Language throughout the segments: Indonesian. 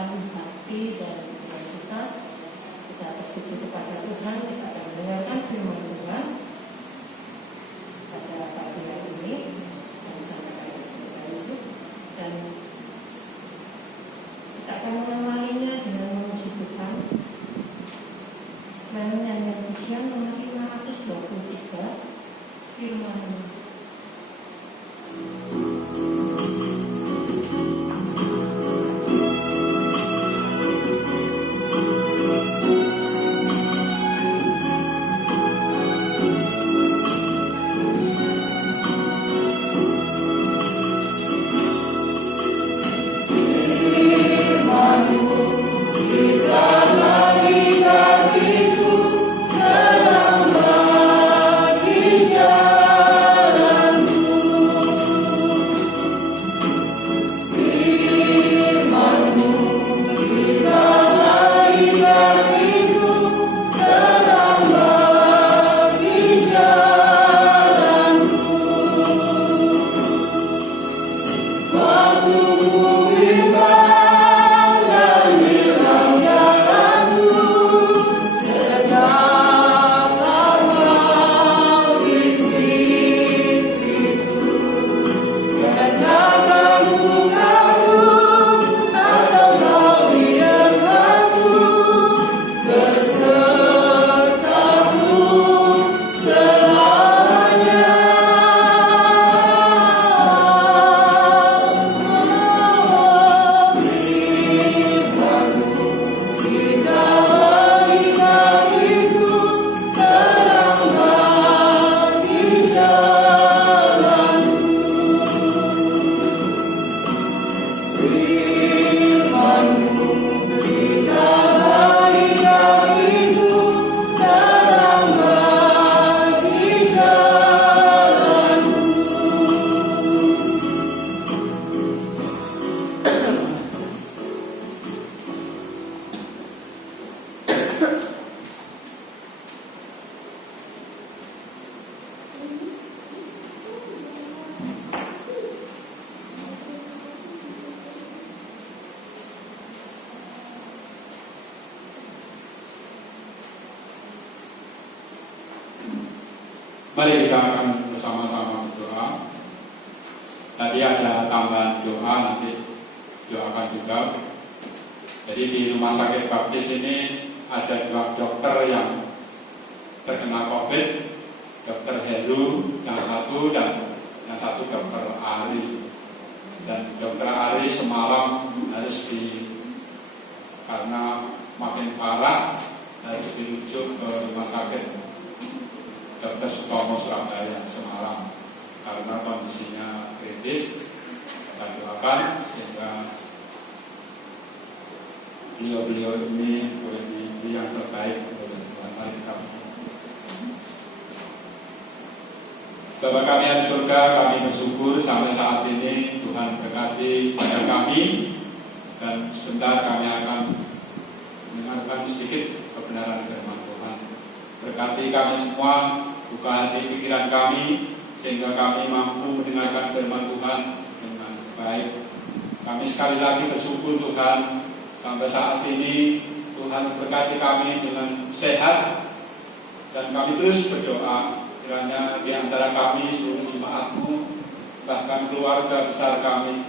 melapangkan hati dan pikiran kita tertuju kepada Tuhan, kita akan mendengarkan firman Tuhan pada pagi hari ini dan sampai pada Yesus, dan kita akan mengawalinya dengan memuji Tuhan. Sekarang nyanyian pujian nomor 523, firman Mari kita akan bersama-sama berdoa. Tadi ada tambahan doa, nanti doakan juga. Jadi di rumah sakit Baptis ini ada 2 dokter yang terkena COVID, Dokter Heru yang satu dan yang satu Dokter Ari. Dan Dokter Ari semalam harus karena makin parah harus dirujuk ke rumah sakit Dr. Sutomo Surabaya semalam karena kondisinya kritis. Kita doakan sehingga beliau ini boleh diberi yang terbaik oleh Tuhan. Mari kita Bapa kami yang di surga, kami bersyukur sampai saat ini Tuhan berkati pada kami, dan sebentar kami akan mendengarkan sedikit kebenaran firman Tuhan. Berkati kami semua, buka hati pikiran kami sehingga kami mampu mendengarkan firman Tuhan dengan baik. Kami sekali lagi bersyukur Tuhan, sampai saat ini Tuhan berkati kami dengan sehat, dan kami terus berdoa kiranya di antara kami seluruh jemaat-Mu, bahkan keluarga besar kami,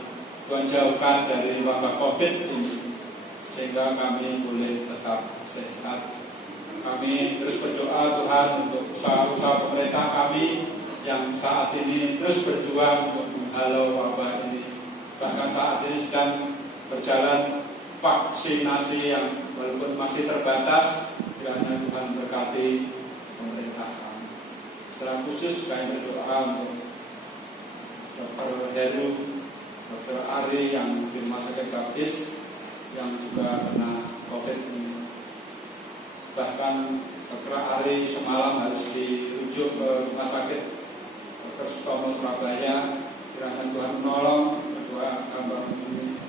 Tuhan jauhkan dari wabah COVID ini sehingga kami boleh tetap sehat. Kami terus berdoa Tuhan untuk usaha-usaha pemerintah kami yang saat ini terus berjuang untuk menghalau wabah ini. Bahkan saat ini sedang berjalan vaksinasi yang walaupun masih terbatas, kiranya Tuhan berkati pemerintah kami. Secara khusus kami berdoa untuk Dr. Heru, Dr. Ari yang di rumah sakit Baptis yang juga kena COVID ini. Bahkan Dr. Ari semalam harus dirujuk ke rumah sakit Dr. Sutomo Surabaya. Kiranya Tuhan menolong kedua hamba ini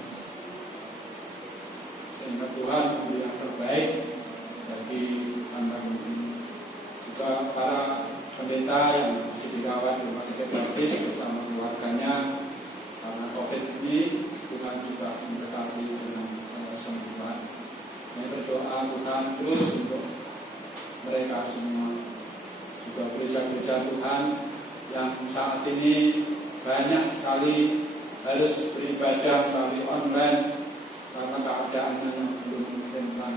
sehingga Tuhan memberi yang terbaik bagi hamba ini. Juga para pendeta yang masih dirawat di rumah sakit Baptis bersama keluarganya karena COVID ini, Tuhan juga memberkati dengan kesembuhan. Kami berdoa Tuhan terus untuk mereka semua. Juga gereja-gereja Tuhan yang saat ini banyak sekali harus beribadah melalui online karena keadaannya yang belum memungkinkan.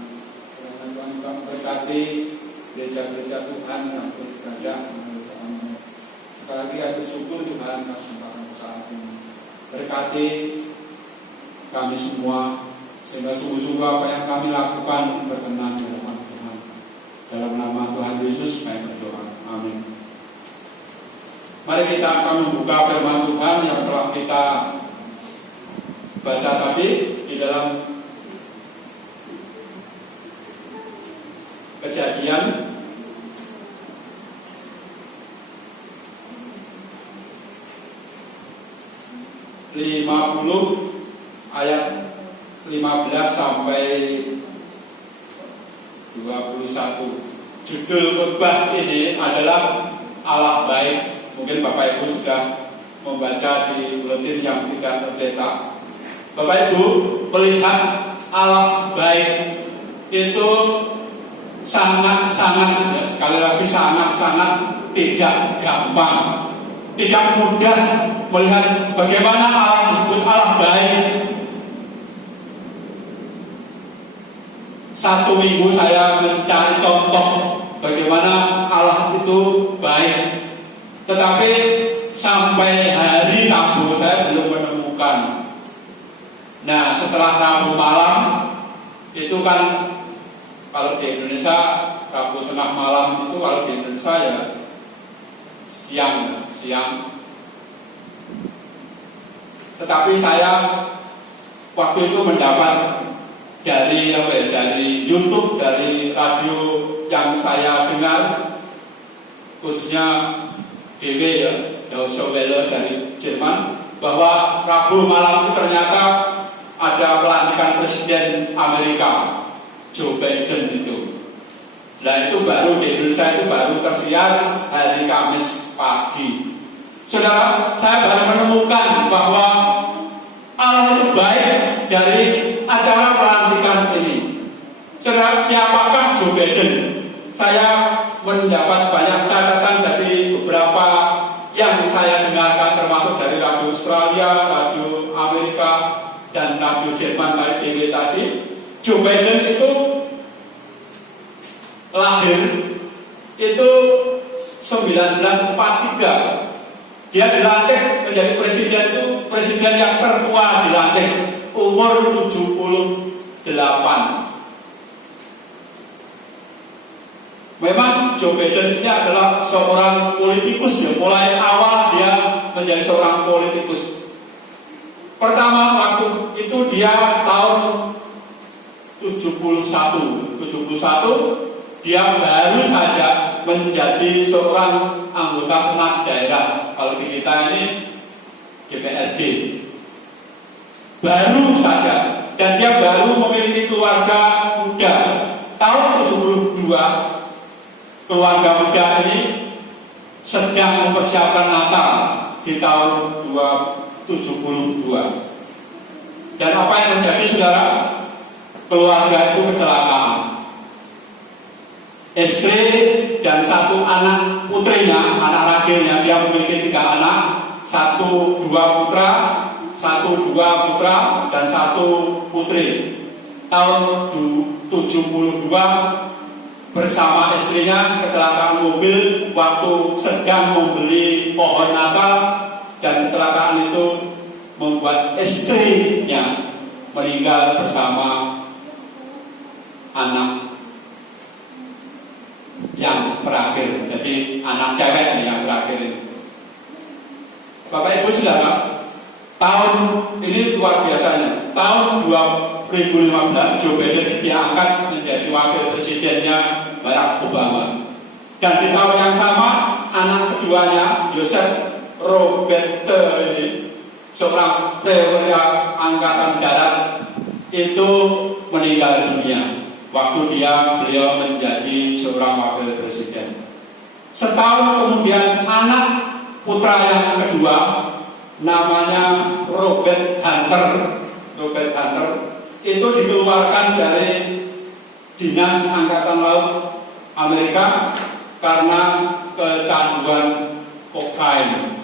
Karena Tuhan juga memberkati gereja-gereja Tuhan yang beribadah melalui online. Sekali lagi saya bersyukur Tuhan atas kesempatan saat ini. Berkati kami semua sehingga sungguh-sungguh apa yang kami lakukan berkenan di hadapan Tuhan. Dalam nama Tuhan Yesus kami berdoa. Amin. Mari kita akan membuka firman Tuhan yang telah kita baca tadi di dalam Kejadian ayat 15 sampai 21. Judul khotbah ini adalah Allah baik. Mungkin Bapak Ibu sudah membaca di buletin yang tidak tercetak. Bapak Ibu melihat Allah baik itu sangat-sangat, ya, sekali lagi sangat-sangat tidak gampang, tidak mudah melihat bagaimana Allah disebut Allah baik. Satu minggu saya mencari contoh bagaimana Allah itu baik, tetapi sampai hari Rabu saya belum menemukan. Nah, setelah Rabu malam itu kan, kalau di Indonesia Rabu tengah malam itu, kalau di Indonesia ya siang. Tetapi saya waktu itu mendapat dari YouTube, dari radio yang saya dengar, khususnya DW ya, Deutsche Welle dari Jerman, bahwa Rabu malam itu ternyata ada pelantikan Presiden Amerika, Joe Biden itu. Nah itu baru di Indonesia itu baru tersiar hari Kamis pagi. Saudara, saya baru menemukan bahwa Allah itu baik dari acara pelantikan ini. Saudara, siapakah Joe Biden? Saya mendapat banyak catatan dari beberapa yang saya dengarkan, termasuk dari radio Australia, radio Amerika, dan radio Jerman dari DW tadi. Joe Biden itu lahir itu 1943. Dia dilantik menjadi presiden itu presiden yang tertua dilantik, umur 78. Memang Joe Biden ini adalah seorang politikus ya, mulai awal dia menjadi seorang politikus. Pertama waktu itu dia tahun 71 dia baru saja menjadi seorang anggota senat daerah. Kalau di kita ini DPRD. Baru saja, dan dia baru memiliki keluarga muda. Tahun 72 keluarga muda ini sedang mempersiapkan Natal di tahun 72. Dan apa yang terjadi, saudara? Keluarga itu kecelakaan. Istri dan satu anak putrinya, anak ragilnya, dia memiliki 3 anak, 2 putra, dan 1 putri. Tahun 72 bersama istrinya kecelakaan mobil waktu sedang membeli pohon Natal, dan kecelakaan itu membuat istrinya meninggal bersama anak yang terakhir. Jadi anak cewek yang terakhir ini. Bapak Ibu Saudara, tahun ini luar biasanya. Tahun 2015 Joe Biden diangkat menjadi wakil presidennya Barack Obama. Dan di tahun yang sama anak keduanya Joseph Robert ini, seorang perwira angkatan darat, itu meninggal dunia waktu beliau menjadi seorang wakil presiden. Setahun kemudian anak putra yang kedua namanya Robert Hunter itu dikeluarkan dari Dinas Angkatan Laut Amerika karena kecanduan kokain.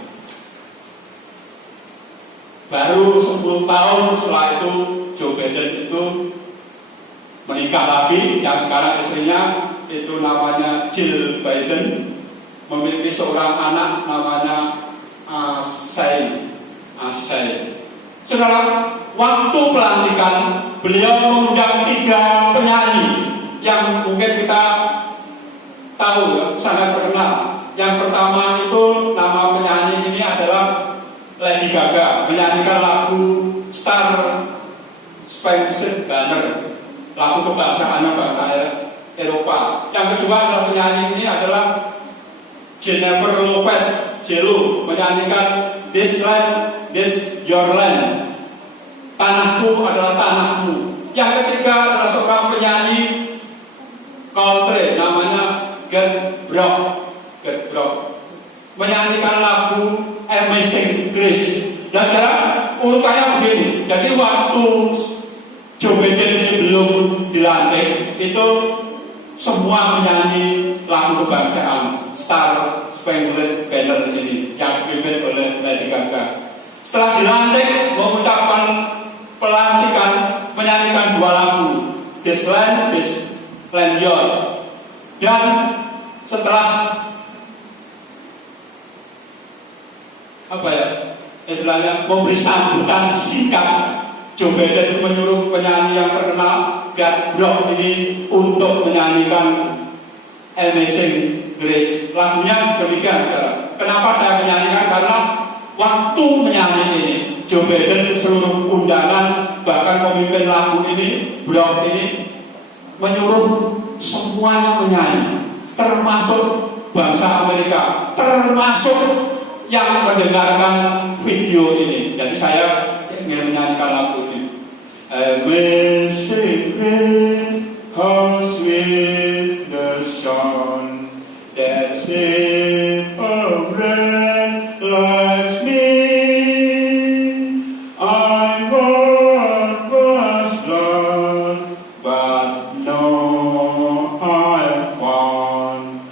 Baru 10 tahun setelah itu Joe Biden itu menikah lagi, yang sekarang istrinya itu namanya Jill Biden, memiliki seorang anak namanya Asay. Saudara, waktu pelantikan beliau mengundang 3 penyanyi yang mungkin kita tahu ya, sangat terkenal. Yang pertama itu nama penyanyi ini adalah Lady Gaga, menyanyikan lagu Star Spangled Banner, lagu kebangsaannya bangsa Eropa. Yang kedua adalah penyanyi ini adalah Jennifer Lopez, J.Lo, menyanyikan This Land, This Your Land, tanahku adalah tanahmu. Yang ketiga adalah seorang penyanyi country namanya Garth Brooks, menyanyikan lagu Amazing Grace. Dan sekarang urutannya begini. Jadi waktu Joe Biden ini belum dilantik, itu semua menyanyi lagu kebangsaan Star Spangled Banner ini yang dipimpin oleh Lady Gaga. Setelah dilantik, mengucapkan pelantikan, menyanyikan 2 lagu, This Land, This Land Your. Dan setelah istilahnya memberi sambutan singkat, Joe Biden menyuruh penyanyi yang terkenal Garth Brooks ini untuk menyanyikan Amazing Grace. Lagunya demikian sekarang. Kenapa saya menyanyikan? Karena waktu menyanyi ini Joe Biden, seluruh undangan, bahkan pemimpin lagu ini, Brooks ini, menyuruh semuanya menyanyi, termasuk bangsa Amerika, termasuk yang mendengarkan video ini. Jadi saya ingin menyanyikan lagu ini. Amazing Grace, how sweet the sound that saved a wretch like me. I was lost, but now I'm found.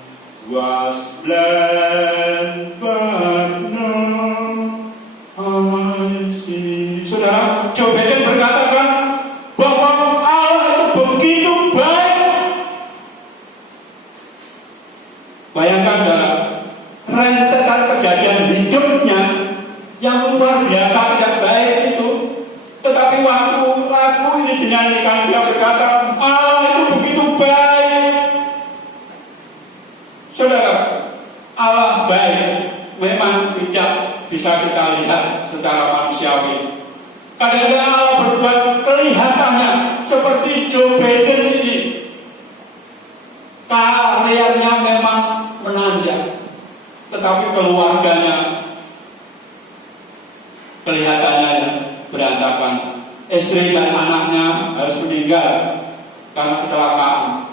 Was blind, but now I see. Saudara, Joe Biden berkatakan bahwa Allah itu begitu baik. Bayangkan saudara, rentetan kejadian hidupnya yang luar biasa tidak baik itu, tetapi waktu lagu ini dinyanyikan, dia berkata Allah itu begitu baik. Saudara, Allah baik memang tidak bisa kita lihat secara manusiawi. Kadang-kadang Allah berbuat kelihatannya seperti Joe Biden ini, karirnya memang menanjak, tetapi keluarganya kelihatannya berantakan. Istri dan anaknya harus meninggal karena kecelakaan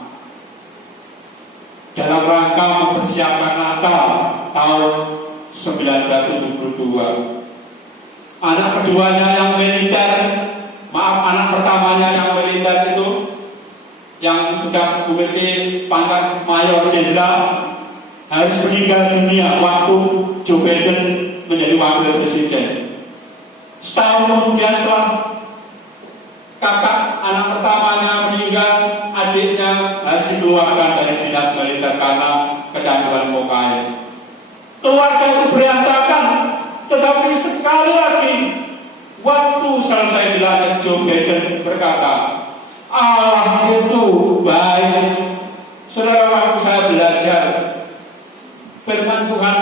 dalam rangka mempersiapkan Natal tahun 1972. Anak keduanya yang militer, anak pertamanya yang militer itu, yang sudah memiliki pangkat mayor jenderal, harus meninggal dunia waktu Joe Biden menjadi wakil presiden. Setahun kemudian setelah kakak anak pertamanya meninggal, adiknya harus dikeluarkan dari dinas militer karena kecanduan kokain. Keluarga itu berantakan, tetapi sekali lagi waktu selesai dilantik, Joe Biden berkata, Allah itu baik. Saudara, waktu saya belajar firman Tuhan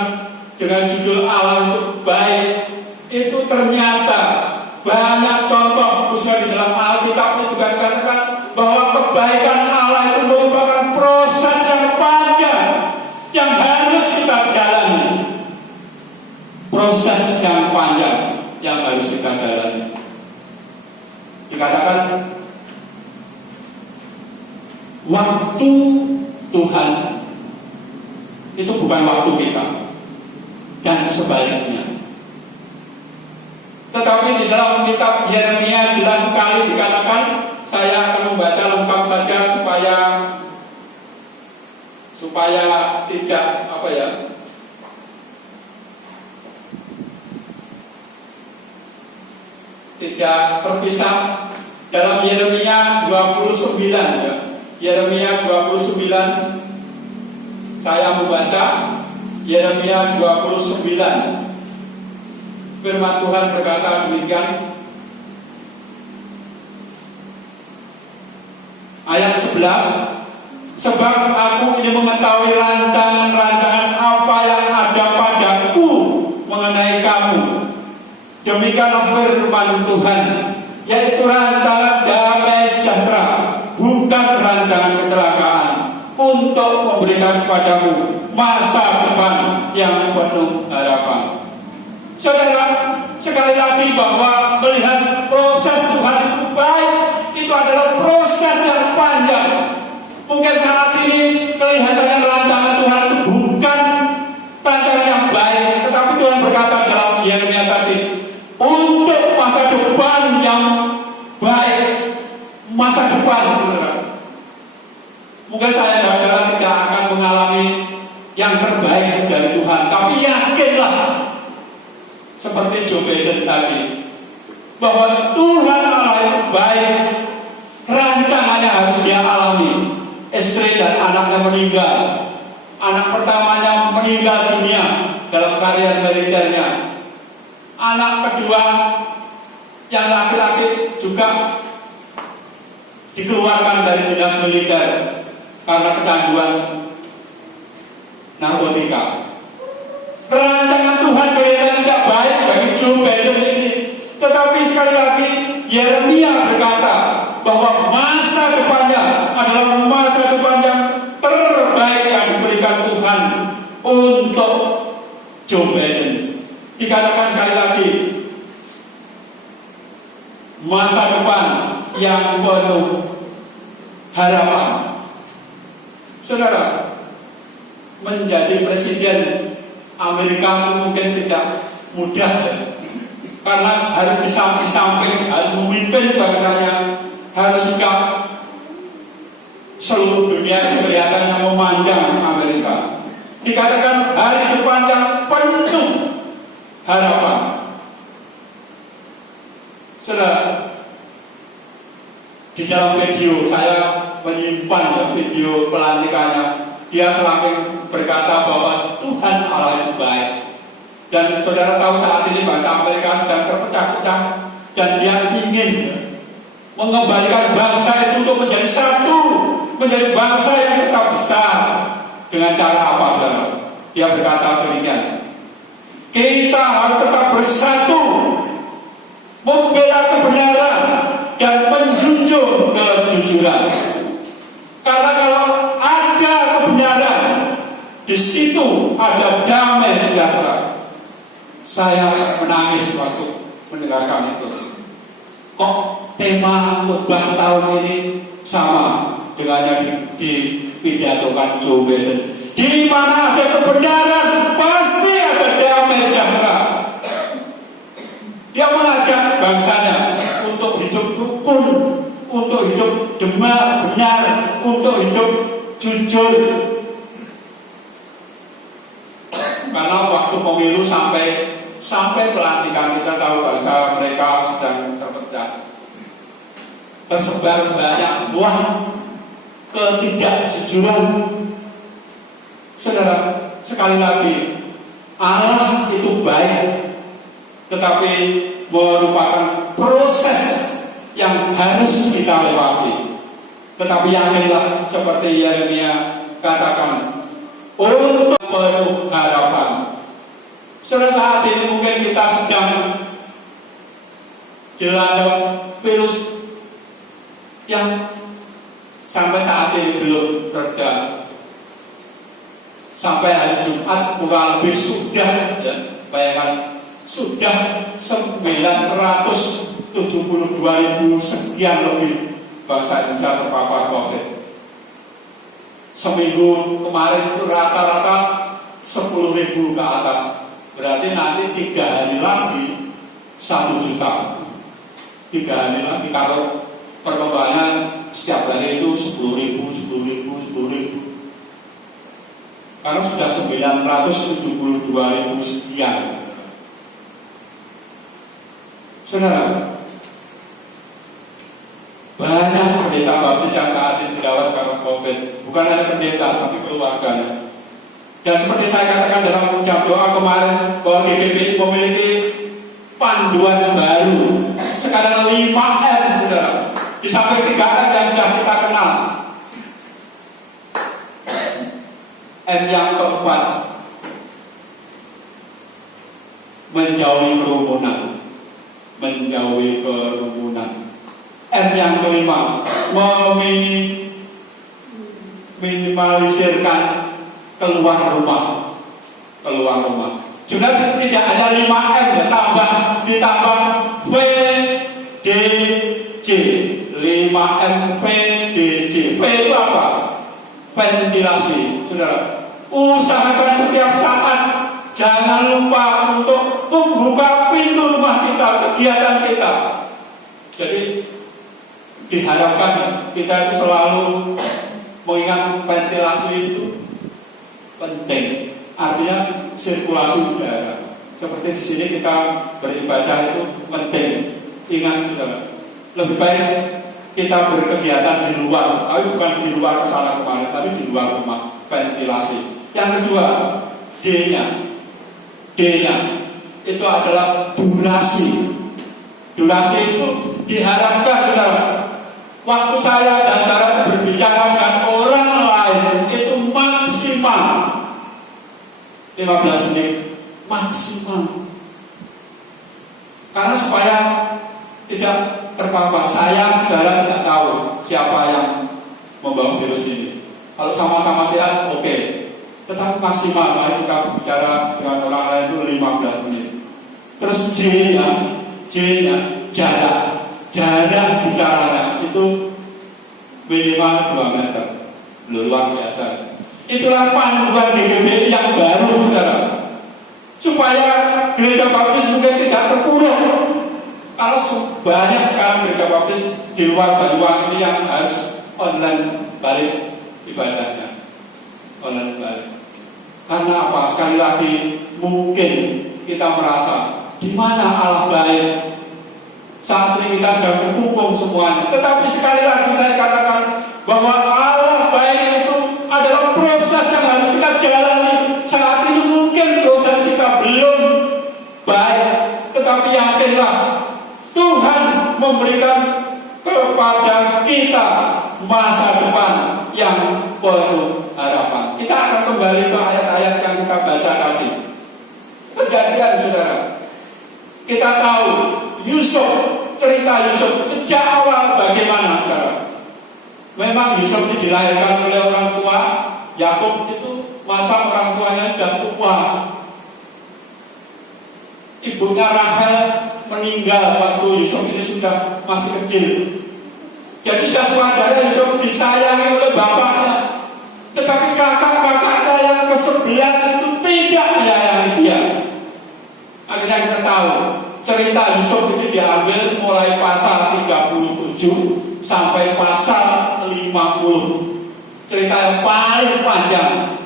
dengan judul Allah itu baik, itu ternyata banyak contoh, khususnya di dalam Alkitab itu juga dikatakan bahwa kebaikan Allah itu merupakan proses yang panjang yang harus kita jalani. Proses yang panjang yang harus kita jalani. Dikatakan waktu Tuhan itu bukan waktu kita, dan sebaliknya. Tetapi di dalam kitab Yeremia jelas sekali dikatakan, saya akan membaca lengkap saja supaya tidak tidak terpisah. Dalam Yeremia 29 ya. Yeremia 29 saya membaca Yeremia 29. Firman Tuhan berkata demikian. Ayat 11, sebab aku ini mengetahui rancangan-rancangan apa yang ada padaku mengenai kamu. Demikianlah firman Tuhan, yaitu rancangan damai sejahtera, bukan rancangan kecelakaan, untuk memberikan kepadamu masa depan yang penuh harapan. Saudara, sekali lagi bahwa melihat proses Tuhan itu baik, itu adalah proses yang panjang. Mungkin saat ini kelihatannya rancangan Tuhan itu bukan rancangan yang baik, tetapi Tuhan berkata dalam Yeremia tadi, untuk masa depan yang baik, masa depan, saudara. Mungkin saya dan saudara tidak akan mengalami yang terbaik dari Tuhan, tapi yakinlah seperti Joe Biden tadi, bahwa Tuhan Allah yang baik, rancangannya harus dia alami. Istri dan anaknya meninggal, anak pertamanya meninggal dunia dalam karier militernya, anak kedua yang laki-laki juga dikeluarkan dari dinas militer karena kecanduan narkotika. Rancangan Tuhan kelihatan tidak baik bagi Joe Biden ini, tetapi sekali lagi Yeremia berkata bahwa masa depannya adalah masa depan yang terbaik yang diberikan Tuhan untuk Joe Biden. Dikatakan sekali lagi, masa depan yang penuh harapan. Saudara, menjadi presiden Amerika mungkin tidak mudah ya? Karena harus di samping, harus memimpin bangsanya, harus juga seluruh dunia itu kelihatannya memandang Amerika. Dikatakan hari depan yang penuh harapan. Saudara, di dalam video saya menyimpan video pelantikannya. Dia selalu berkata bahwa Tuhan Allah yang baik. Dan saudara tahu saat ini bangsa Amerika sedang terpecah-pecah, dan dia ingin mengembalikan bangsa itu untuk menjadi satu, menjadi bangsa yang tetap besar. Dengan cara apa, saudara? Dia berkata demikian, kita harus tetap bersatu, membela kebenaran dan menjunjung kejujuran. Karena kalau ada kebenaran, di situ ada damai sejahtera. Saya menangis waktu mendengarkan itu. Kok tema khotbah tahun ini sama dengan yang dipidatokan Joe Biden? Di mana ada kebenaran, pasti ada damai sejahtera. Dia mengajak bangsanya untuk hidup rukun, untuk hidup benar, untuk hidup jujur. Karena waktu pemilu sampai pelantikan, kita tahu bangsa mereka sedang terpecah, tersebar banyak buah ketidakjujuran. Saudara, sekali lagi, Allah itu baik, tetapi merupakan proses yang harus kita lewati. Tetapi yakinlah seperti Yeremia katakan, untuk penuh harapan. Saudara, saat ini mungkin kita sedang dilanda virus yang sampai saat ini belum reda. Sampai hari Jumat kurang lebih sudah, ya, bayangkan, sudah 972.000 sekian lebih bangsa Indonesia terpapar COVID. Seminggu kemarin itu rata-rata 10.000 ke atas. Berarti nanti 3 hari lagi 1 juta. 3 hari lagi kalau perkembangan setiap hari itu 10.000, 10.000. Karena sudah 972.000 sekian. Saudara, banyak pendeta baptis yang saat ini dirawat karena COVID. Bukan hanya pendeta, tapi keluarganya. Dan seperti saya katakan dalam ucap doa kemarin, bahwa GKP memiliki panduan baru. Sekarang 5M, saudara. Di samping 3M yang sudah kita kenal. M yang keempat, menjauhi kerumunan. Menjauhi kerumunan. M yang kelima, minimalisirkan keluar rumah. Keluar rumah. Sudah tidak hanya 5M, ditambah VDJ. 5M VDJ. V itu apa? Ventilasi. Saudara, usahakan setiap saat jangan lupa untuk membuka pintu rumah kita, kegiatan kita. Jadi diharapkan kita itu selalu mengingat ventilasi itu penting. Artinya sirkulasi udara. Seperti di sini kita beribadah itu penting. Ingat, saudara, lebih baik kita berkegiatan di luar, tapi bukan di luar kesana kemarin, tapi di luar rumah. Ventilasi. Yang kedua, D-nya itu adalah durasi. Durasi itu diharapkan, saudara, waktu saya dan saudara berbicara dengan orang lain itu maksimal 15 menit maksimal. Karena supaya tidak terpapar. Saya, saudara tidak tahu siapa yang membawa virus ini. Kalau sama-sama sehat, oke. Tetap maksimal. Mari kita bicara dengan orang lain itu 15 menit. Terus J-nya jarak bicaranya itu minimal 2 meter. Luar biasa. Itulah panduan GKP yang baru, saudara. Supaya gereja baptis mungkin tidak terpuruk. Kalau banyak sekarang gereja baptis di luar Banyuwangi ini yang harus online balik ibadahnya. Online balik. Karena apa? Sekali lagi mungkin kita merasa di mana Allah baik. Saat ini kita sedang terkungkung semuanya. Tetapi sekali lagi saya katakan bahwa Allah baik itu adalah proses yang harus kita jalani. Saat ini mungkin proses kita belum baik, tetapi yakinlah Tuhan memberikan kepada kita masa depan yang penuh harapan. Kita akan kembali ke ayat-ayat yang kita baca tadi. Kejadian, saudara. Kita tahu Yusuf, cerita Yusuf sejak awal bagaimana, saudara. Memang Yusuf ini dilahirkan oleh orang tua Yakub itu masa orang tuanya sudah tua. Ibunya Rahel meninggal waktu Yusuf ini sudah masih kecil. Jadi sudah sewajarnya Yusuf disayangi oleh bapaknya. Tetapi kakak-kakaknya yang ke-11 itu tidak menyayangi dia. Akhirnya kita tahu cerita Yusuf ini diambil mulai pasal 37 sampai pasal 50. Cerita yang paling panjang.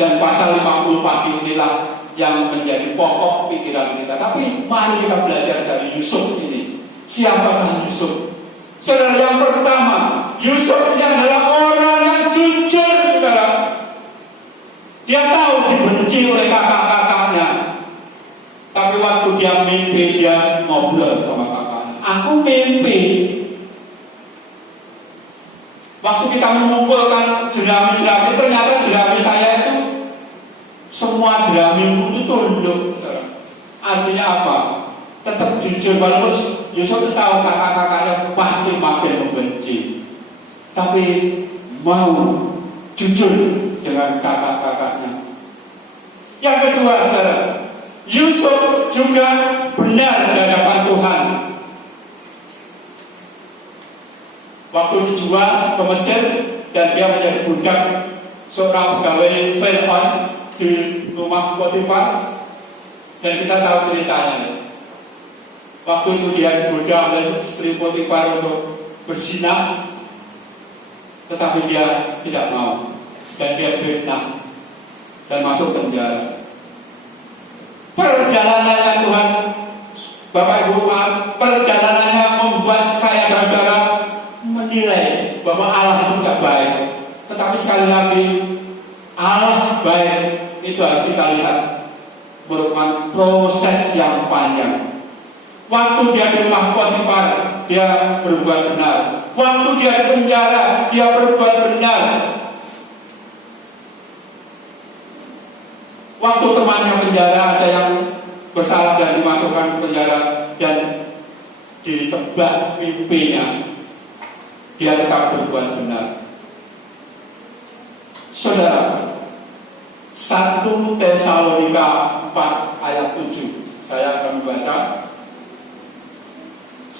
Dan pasal 54 inilah yang menjadi pokok pikiran kita. Tapi mari kita belajar dari Yusuf ini. Siapakah Yusuf? Saudara, yang pertama, Yusuf ini adalah orang yang jujur, saudara. Dia tahu dibenci oleh kakak-kakaknya. Tapi waktu dia mimpi, dia ngobrol sama kakaknya. Aku mimpi. Waktu kita mengumpulkan jerami-jerami, ternyata jerami saya itu semua jerami itu tunduk. Artinya apa? Tetap jujur, walaupun Yusuf itu tahu kakak-kakaknya pasti makin membenci, tapi mau jujur dengan kakak-kakaknya. Yang kedua, saudara, Yusuf juga benar di hadapan Tuhan. Waktu dijual ke Mesir dan dia menjadi budak seorang pegawai Firaun, di rumah Potifar, dan kita tahu ceritanya. Waktu itu dia digoda oleh istri Potifar untuk berzinah, tetapi dia tidak mau, dan dia fitnah dan masuk penjara. Perjalanannya Tuhan, Bapak Ibu maaf, perjalanannya membuat saya saudara menilai bahwa Allah itu tidak baik. Tetapi sekali lagi, Allah baik itu harus kita lihat merupakan proses yang panjang. Waktu dia di rumah Potifar, dia berbuat benar. Waktu dia di penjara, dia berbuat benar. Waktu temannya penjara, ada yang bersalah dan dimasukkan ke penjara dan ditebak mimpinya, dia tetap berbuat benar. Saudara, 1 Tesalonika 4 ayat 7, saya akan membaca.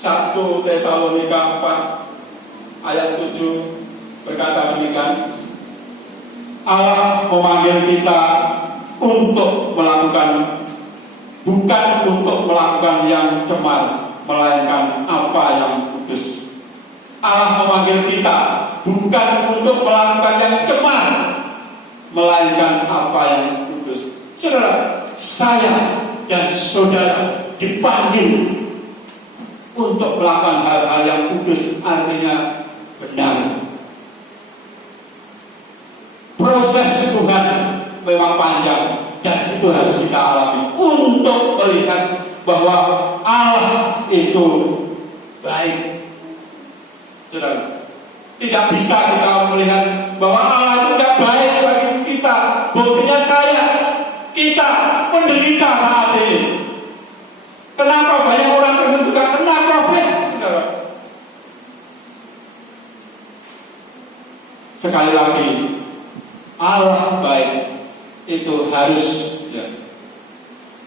1 Tesalonika 4 ayat 7 berkata demikian, Allah memanggil kita untuk melakukan, bukan untuk melakukan yang cemar, melainkan apa yang kudus. Allah memanggil kita bukan untuk melakukan yang cemar, melainkan apa yang kudus. Saudara, saya dan saudara dipanggil untuk melakukan hal-hal yang kudus, artinya benar. Proses Tuhan memang panjang, dan itu harus kita alami untuk melihat bahwa Allah itu baik. Saudara, tidak bisa kita melihat bahwa Allah itu tidak baik bagi kita. Buktinya kita menderita saat ini. Kenapa banyak orang Kristen juga kena COVID? Saudara, sekali lagi, Allah baik itu harus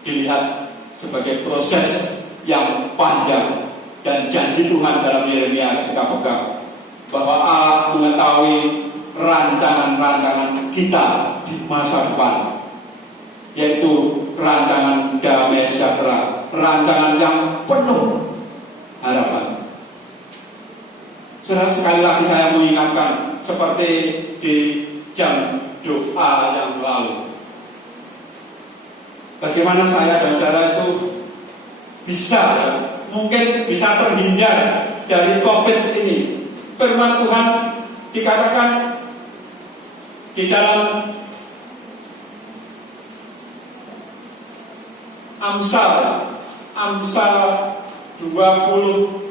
dilihat sebagai proses yang panjang, dan janji Tuhan dalam Yeremia harus kita pegang bahwa Allah mengetahui rancangan-rancangan kita di masa depan, yaitu rancangan damai sejahtera, rancangan yang penuh harapan. Saudara, sekali lagi saya mengingatkan seperti di jam doa yang lalu, bagaimana saya dan saudara itu bisa, mungkin bisa terhindar dari COVID ini. Firman Tuhan dikatakan di dalam Amsal 27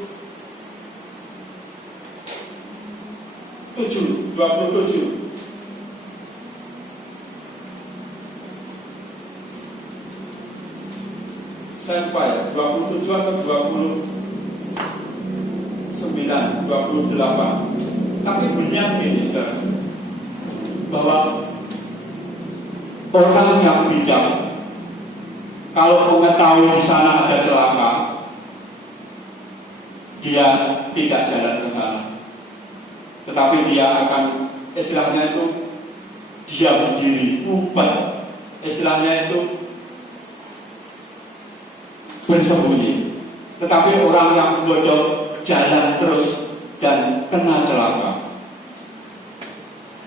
saya lupa ya, 27 atau 29, 28. Tapi benar begini, saudara, bahwa orang yang bijak kalau mengetahui di sana ada celaka, dia tidak jalan ke sana, tetapi dia akan, istilahnya itu, dia berdiri, ngumpet, istilahnya itu bersembunyi. Tetapi orang yang bodoh jalan terus dan kena celaka.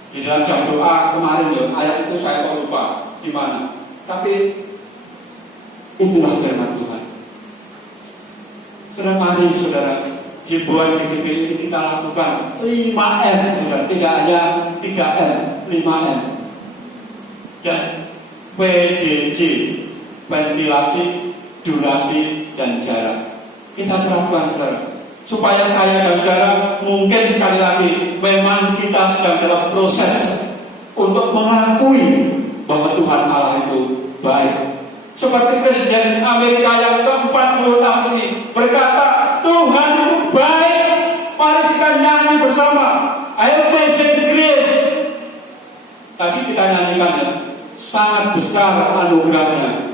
Di dalam jam doa kemarin ya, ayat itu saya kok lupa di mana. Tapi itulah firman Tuhan. Saudara, mari saudara, himbauan GGP ini kita lakukan 5M, saudara. Tidak hanya 3M, 5M. Dan PDJ, ventilasi, durasi, dan jarak. Kita terapkan, saudara, supaya saya dan saudara mungkin sekali lagi memang kita sedang dalam proses untuk mengakui bahwa Tuhan Allah itu baik. Seperti Presiden Amerika yang ke-46 ini berkata, Tuhan itu baik. Mari kita nyanyi bersama, Amazing Grace. Tadi kita nyanyikan ya, sangat besar anugerahnya,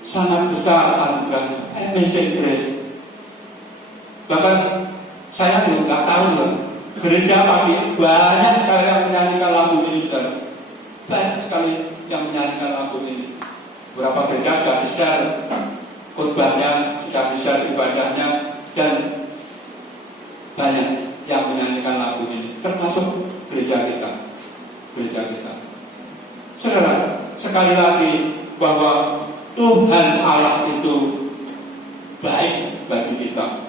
sangat besar anugerahnya, Amazing Grace. Bahkan saya juga nggak tahu ya, gereja pagi banyak sekali yang menyanyikan lagu ini, saudara. banyak sekali yang menyanyikan lagu ini. Beberapa gereja sudah di-share khotbahnya, sudah di-share ibadahnya, dan banyak yang menyanyikan lagu ini, termasuk gereja kita. Saudara, sekali lagi bahwa Tuhan Allah itu baik bagi kita.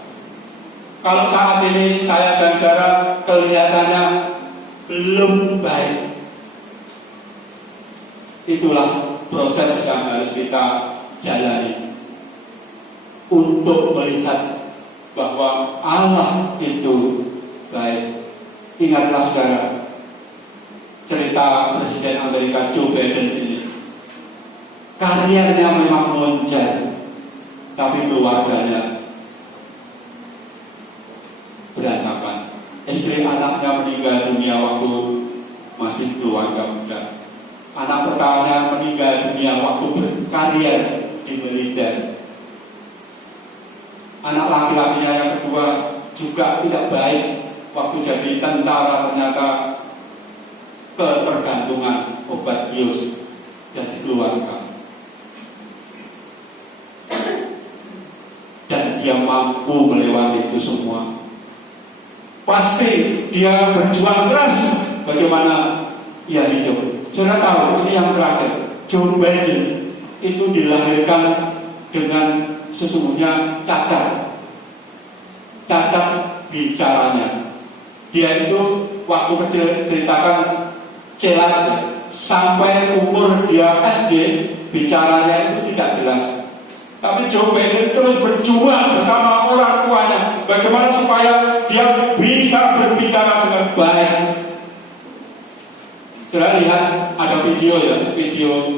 Kalau saat ini saya dan saudara kelihatannya belum baik, itulah proses yang harus kita jalani untuk melihat bahwa Allah itu baik. Ingatlah saudara, cerita Presiden Amerika Joe Biden ini, karirnya memang moncer, tapi keluarganya berantakan. Istri anaknya meninggal dunia waktu masih keluarga muda. Anak pertamanya meninggal dunia waktu berkarya di militer. Anak laki-lakinya yang kedua juga tidak baik. Waktu jadi tentara ternyata ketergantungan obat bius dan dikeluarkan. Dan dia mampu melewati itu semua. Pasti dia berjuang keras bagaimana ia hidup. Saudara tahu, ini yang terakhir, Joe Biden itu dilahirkan dengan sesungguhnya cacat bicaranya. Dia itu waktu kecil ceritakan celat, sampai umur dia SD bicaranya itu tidak jelas. Tapi Joe Biden terus berjuang bersama orang tuanya bagaimana supaya dia bisa berbicara dengan baik. Saudara lihat ada video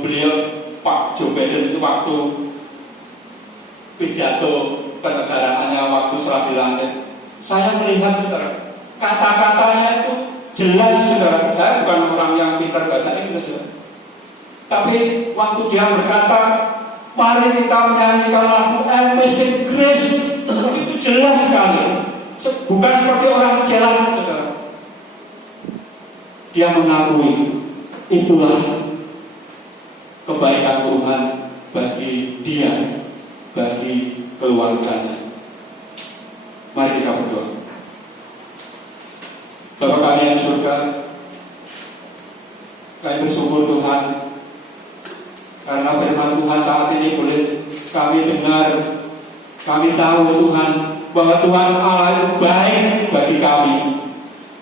beliau Pak Joe Biden itu waktu pidato kenegaraannya waktu setelah dilantik. Saya melihat kata-katanya itu jelas, saudara. Saya bukan orang yang pintar bahasa Inggris, saudara. Tapi waktu dia berkata, mari kita menyanyikan lagu Amazing Grace, itu jelas sekali. Bukan seperti orang jalan, saudara. Dia mengakui itulah kebaikan Tuhan bagi dia, bagi keluarganya. Mari kita berdoa. Bapa kami yang surga, kami bersyukur Tuhan karena firman Tuhan saat ini boleh kami dengar. Kami tahu Tuhan bahwa Tuhan Allah itu baik bagi kami.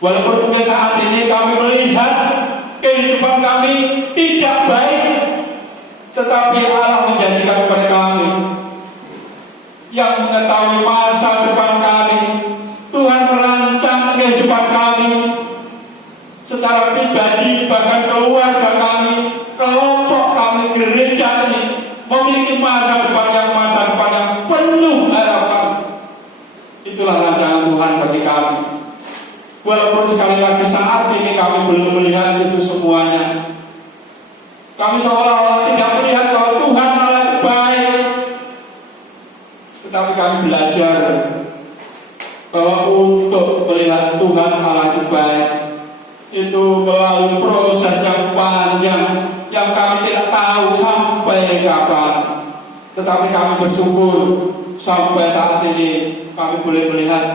Walaupun mungkin saat ini kami melihat kehidupan kami tidak baik, tetapi Allah menjanjikan kepada kami yang mengetahui masa depan kami. Tuhan merancang kehidupan kami secara pribadi, bahkan keluarga kami, kelompok kami, gereja ini memiliki masa depan yang penuh harapan. Itulah rancangan Tuhan bagi kami. Walaupun sekali lagi saat ini kami belum melihat itu semuanya, kami seolah-olah tidak melihat bahwa Tuhan Allah itu baik. Tetapi kami belajar bahwa untuk melihat Tuhan Allah itu baik, itu melalui proses yang panjang yang kami tidak tahu sampai kapan. Tetapi kami bersyukur sampai saat ini kami boleh melihat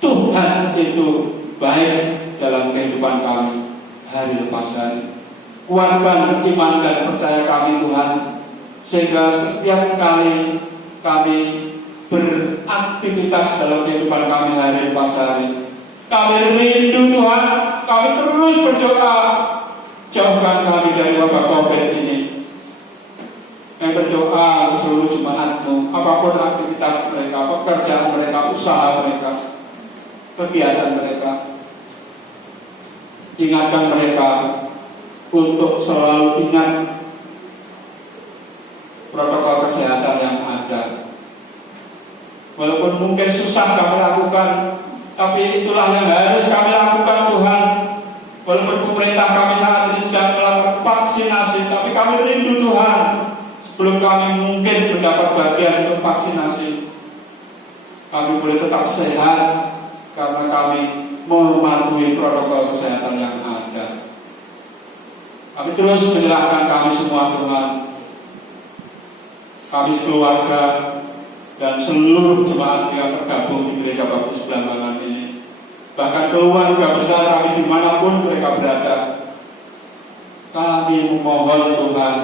Tuhan itu baik dalam kehidupan kami hari lepas hari. Kuatkan iman dan percaya kami Tuhan, sehingga setiap kali kami beraktivitas dalam kehidupan kami hari lepas hari, kami rindu Tuhan, kami terus berdoa, jauhkan kami dari wabah COVID ini. Kami berdoa seluruh jemaatmu, apapun aktivitas mereka, pekerjaan mereka, usaha mereka, kegiatan mereka, ingatkan mereka untuk selalu ingat protokol kesehatan yang ada. Walaupun mungkin susah kami lakukan, tapi itulah yang harus kami lakukan Tuhan. Walaupun pemerintah kami saat ini sedang melakukan vaksinasi, tapi kami rindu Tuhan sebelum kami mungkin mendapat bagian untuk vaksinasi, kami boleh tetap sehat karena kami mematuhi protokol kesehatan yang ada. Kami terus menyerahkan kami semua Tuhan, kami sekeluarga dan seluruh jemaat yang tergabung di Gereja Baptis Belambangan ini, bahkan keluarga besar kami dimanapun mereka berada. Kami memohon Tuhan,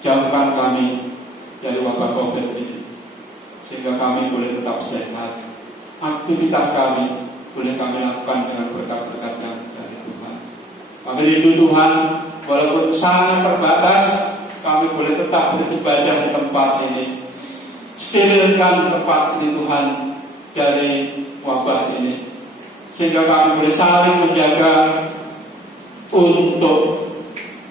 jauhkan kami dari wabah COVID ini, sehingga kami boleh tetap sehat. Aktivitas kami boleh kami lakukan dengan berkat-berkat yang dari Tuhan. Kami rindu Tuhan, walaupun sangat terbatas, kami boleh tetap beribadah di tempat ini. Sterilkan tempat ini Tuhan dari wabah ini, sehingga kami boleh saling menjaga untuk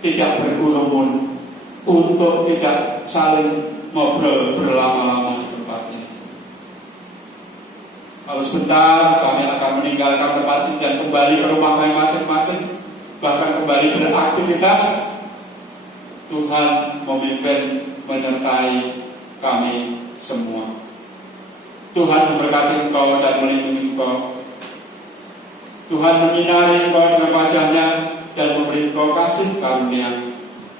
tidak berkerumun, untuk tidak saling ngobrol berlama-lama di tempat ini. Kalau sebentar kami akan meninggalkan tempat ini dan kembali ke rumah kami masing-masing, bahkan kembali beraktivitas. Tuhan memimpin menyertai kami semua. Tuhan memberkati engkau dan melindungi engkau. Tuhan menyinari engkau dengan wajah-Nya dan memberi engkau kasih karunia.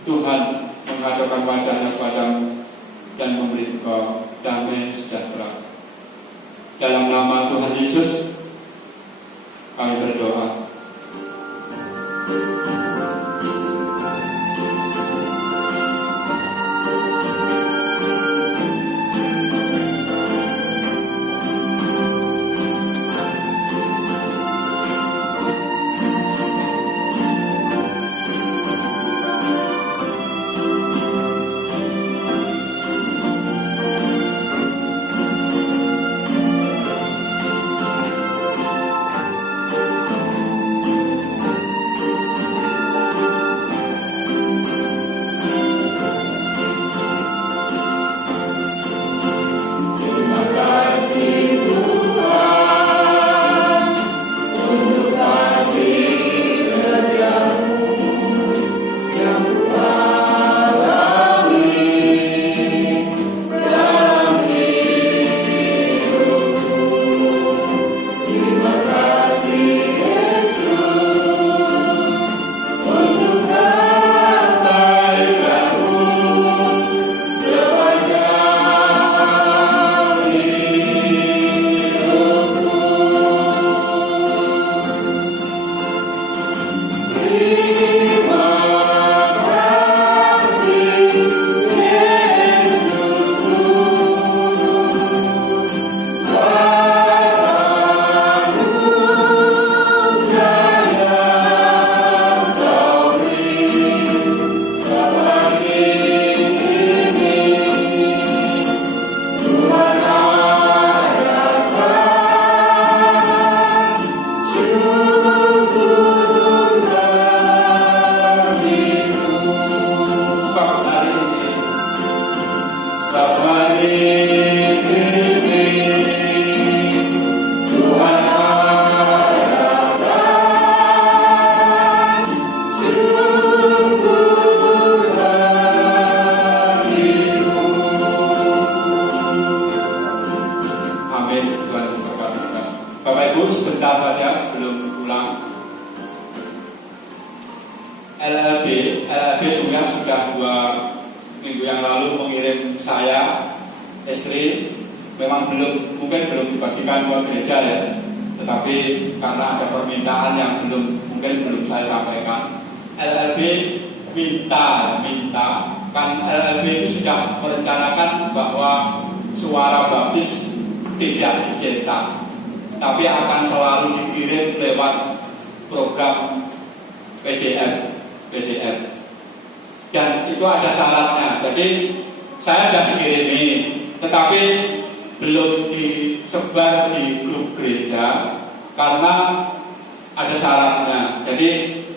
Tuhan menghadapkan wajah-Nya kepadamu dan memberi engkau damai sejahtera. Dalam nama Tuhan Yesus kami berdoa. LLB sebenarnya sudah 2 minggu yang lalu mengirim saya, istri, memang mungkin belum dibagikan ke gereja ya, tetapi karena ada permintaan yang belum saya sampaikan. LLB minta kan LLB itu sudah merencanakan bahwa suara baptis tidak dicetak, tapi akan selalu dikirim lewat program PDF. Dan itu ada syaratnya. Jadi saya sudah dikirimi, tetapi belum disebar di grup gereja karena ada syaratnya. Jadi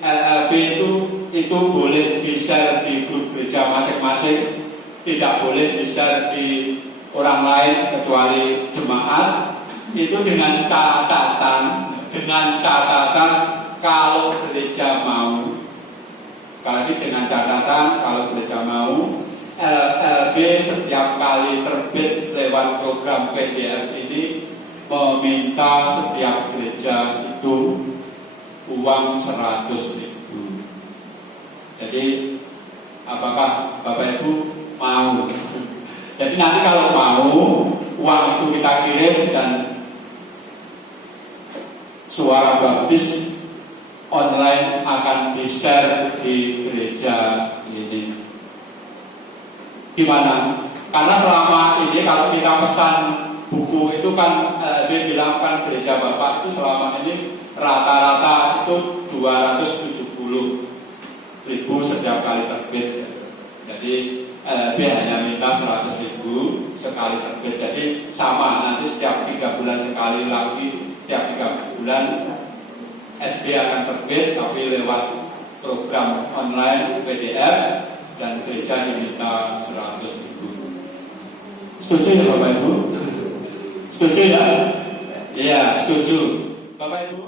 LLB itu boleh di-share di grup gereja masing-masing, tidak boleh di-share di orang lain kecuali jemaat. Itu dengan catatan kalau gereja mau. Dengan catatan kalau gereja mau, LLB setiap kali terbit lewat program PDF ini meminta setiap gereja itu uang 100.000. Jadi apakah Bapak Ibu mau? Jadi nanti kalau mau, uang itu kita kirim dan suara baptis online akan di-share di gereja ini. Gimana? Karena selama ini kalau kita pesan buku itu kan dia bilang kan gereja Bapak itu selama ini rata-rata itu 270.000 setiap kali terbit. Jadi dia hanya minta 100.000 sekali terbit. Jadi sama, nanti setiap 3 bulan sekali lagi, setiap 3 bulan SB akan terbit, tapi lewat program online PDF, dan gereja diminta 100.000. Setuju ya Bapak Ibu? Setuju ya? Iya, setuju. Bapak Ibu